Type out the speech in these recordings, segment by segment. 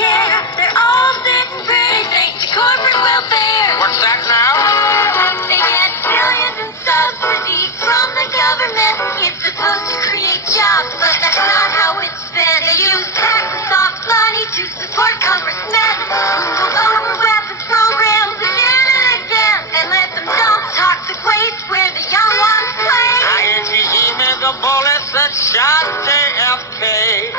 care. They're all sitting pretty thanks to corporate welfare. What's that now? They get billions in subsidies from the government. It's supposed to create jobs, but that's not how it's spent. They use tax and soft money to support congressmen who will over weapons programs again and again and let them dump toxic waste where the young ones play. INTE mega bullets that shot JFK.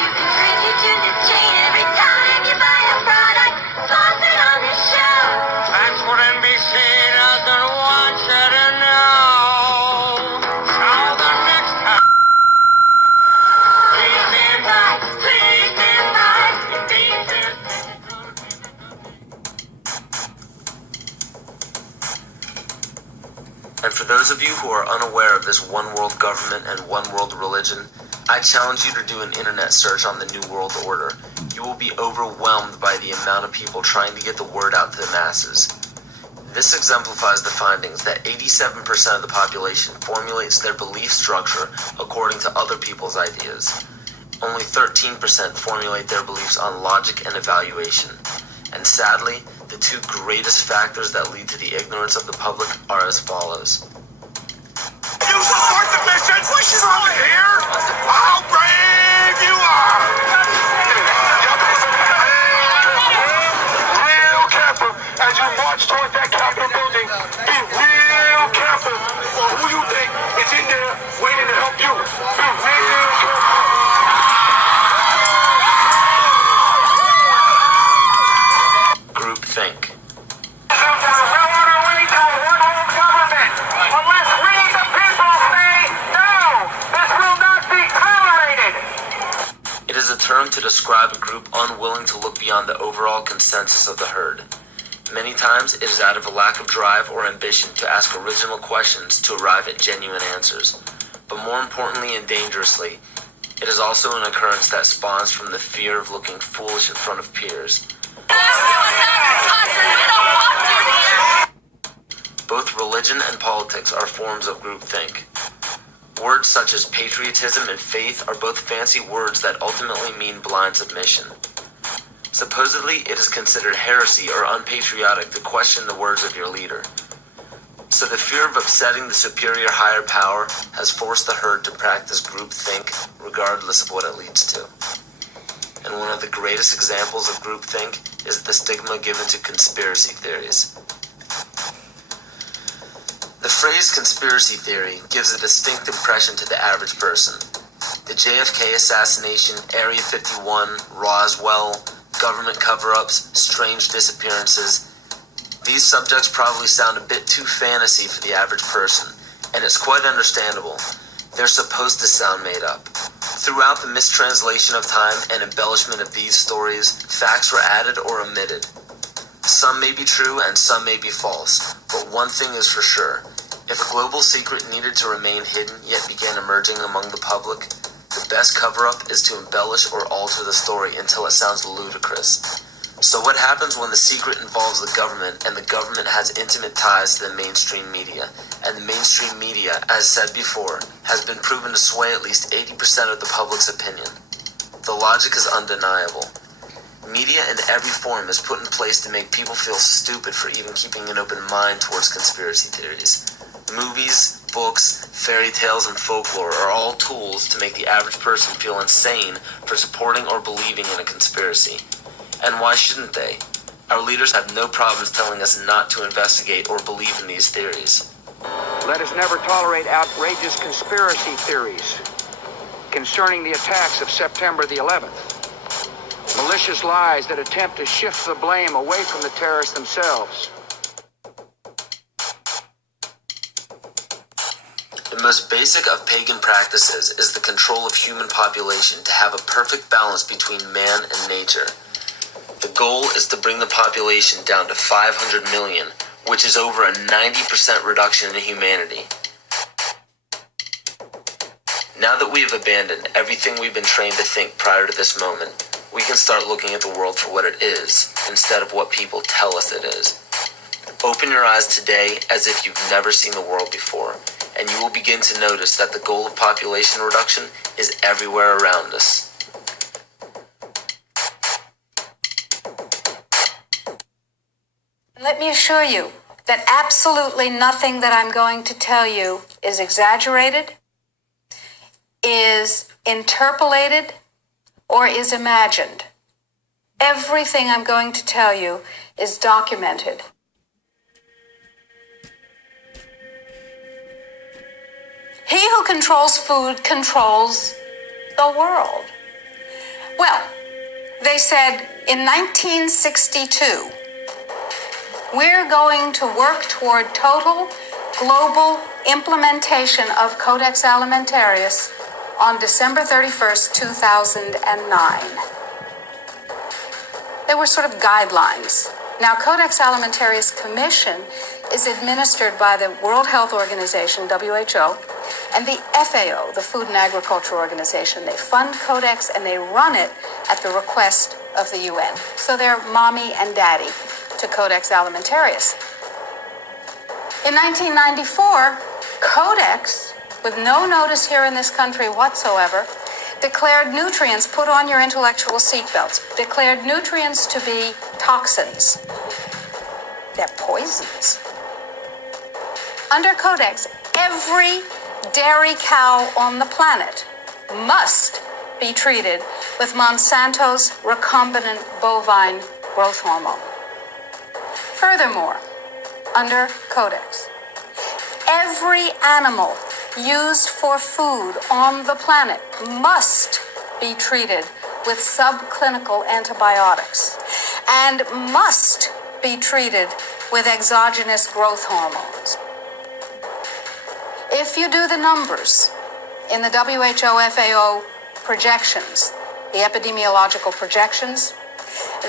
You contribute to this chain every time you buy a product sponsored on this show. That's what NBC doesn't want you to know. Till the next time. Please stand by, please stand by. And for those of you who are unaware of this one world government and one world religion, I challenge you to do an internet search on the New World Order. You will be overwhelmed by the amount of people trying to get the word out to the masses. This exemplifies the findings that 87% of the population formulates their belief structure according to other people's ideas. Only 13% formulate their beliefs on logic and evaluation. And sadly, the two greatest factors that lead to the ignorance of the public are as follows. You support the mission from here? How brave you are! Real careful as you march towards that Capitol building. Be real careful for who you think is in there waiting to help you. Be real careful. Groupthink. It is a term to describe a group unwilling to look beyond the overall consensus of the herd. Many times it is out of a lack of drive or ambition to ask original questions to arrive at genuine answers. But more importantly and dangerously, it is also an occurrence that spawns from the fear of looking foolish in front of peers. Both religion and politics are forms of groupthink. Words such as patriotism and faith are both fancy words that ultimately mean blind submission. Supposedly, it is considered heresy or unpatriotic to question the words of your leader. So the fear of upsetting the superior higher power has forced the herd to practice groupthink regardless of what it leads to. And one of the greatest examples of groupthink is the stigma given to conspiracy theories. The phrase conspiracy theory gives a distinct impression to the average person. The JFK assassination, Area 51, Roswell, government cover-ups, strange disappearances. These subjects probably sound a bit too fantasy for the average person, and it's quite understandable. They're supposed to sound made up. Throughout the mistranslation of time and embellishment of these stories, facts were added or omitted. Some may be true and some may be false, but one thing is for sure. If a global secret needed to remain hidden yet began emerging among the public, the best cover-up is to embellish or alter the story until it sounds ludicrous. So what happens when the secret involves the government and the government has intimate ties to the mainstream media? And the mainstream media, as said before, has been proven to sway at least 80% of the public's opinion. The logic is undeniable. Media in every form is put in place to make people feel stupid for even keeping an open mind towards conspiracy theories. Movies, books, fairy tales, and folklore are all tools to make the average person feel insane for supporting or believing in a conspiracy. And why shouldn't they? Our leaders have no problems telling us not to investigate or believe in these theories. Let us never tolerate outrageous conspiracy theories concerning the attacks of September the 11th. Malicious lies that attempt to shift the blame away from the terrorists themselves. The most basic of pagan practices is the control of human population to have a perfect balance between man and nature. The goal is to bring the population down to 500 million, which is over a 90% reduction in humanity. Now that we have abandoned everything we've been trained to think prior to this moment, we can start looking at the world for what it is, instead of what people tell us it is. Open your eyes today as if you've never seen the world before, and you will begin to notice that the goal of population reduction is everywhere around us. Let me assure you that absolutely nothing that I'm going to tell you is exaggerated, is interpolated, or is imagined. Everything I'm going to tell you is documented. He who controls food controls the world. Well, they said in 1962, we're going to work toward total global implementation of Codex Alimentarius on December 31st, 2009. They were sort of guidelines. Now, Codex Alimentarius Commission is administered by the World Health Organization, WHO, and the FAO, the Food and Agriculture Organization. They fund Codex and they run it at the request of the UN. So they're mommy and daddy to Codex Alimentarius. In 1994, Codex, with no notice here in this country whatsoever, declared nutrients, put on your intellectual seatbelts, declared nutrients to be toxins. They're poisons. Under Codex, every dairy cow on the planet must be treated with Monsanto's recombinant bovine growth hormone. Furthermore, under Codex, every animal used for food on the planet must be treated with subclinical antibiotics and must be treated with exogenous growth hormones. If you do the numbers in the WHO FAO projections, the epidemiological projections,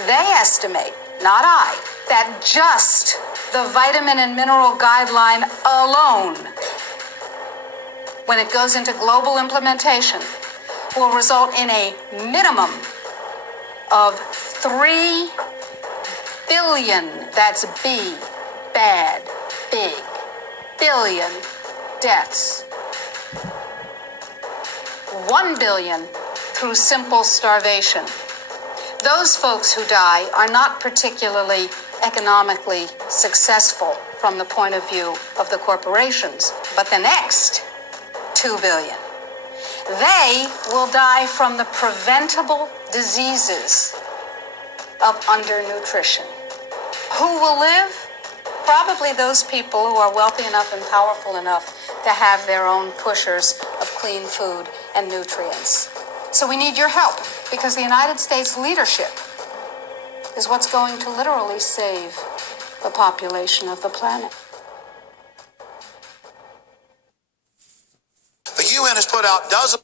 they estimate, not I, that just the vitamin and mineral guideline alone, when it goes into global implementation, will result in a minimum of 3 billion, that's B, bad, big, billion deaths. 1 billion through simple starvation. Those folks who die are not particularly economically successful from the point of view of the corporations, but the next 2 billion, they will die from the preventable diseases of undernutrition. Who will live? Probably those people who are wealthy enough and powerful enough to have their own pushers of clean food and nutrients. So we need your help, because the United States leadership is what's going to literally save the population of the planet. The UN has put out dozens